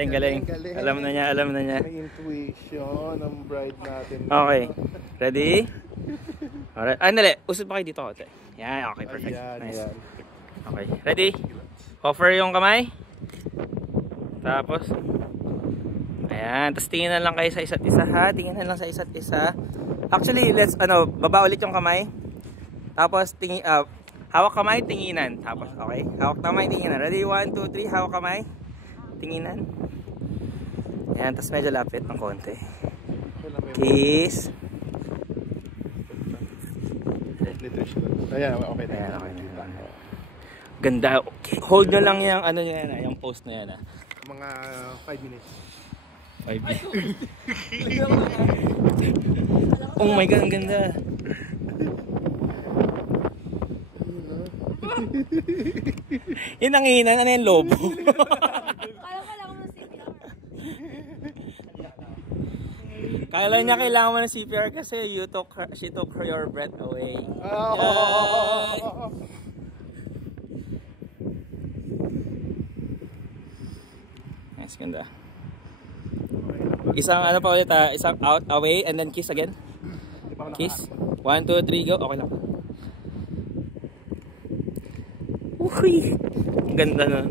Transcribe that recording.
Galing. Alam na niya, alam na niya. May intuition ng bride natin. Okay. Ready? Alright. Dali. Usod pa kayo dito. Yan, okay, perfect. Nice. Okay. Ready? Offer yung kamay. Tapos, ayan. Tapos tingin na lang kayo sa isa't isa ha. Tingin na lang sa isa't isa. Actually, let's, baba ulit yung kamay. Tapos, hawak kamay, tinginan. Tapos, okay. Hawak kamay, tinginan. Ready? 1, 2, 3. Hawak kamay. Tinginan. Ayan, tapos medyo lapit ng konti. Kiss. Ayan, okay na. Ayan, okay na. Ganda. Hold nyo lang yung ano nyo yan, yung post na yan. Mga 5 minutes. 5 minutes. Oh my God, ang ganda. Yung nanginan, ano yung lobo? Kala niya kailangan mo ng CPR kasi she took your breath away. Nice, ganda. Isang ano pa ulit isang out, away, and then kiss again. Kiss. 1, 2, 3, go. Okay lang. Uy! Ganda na.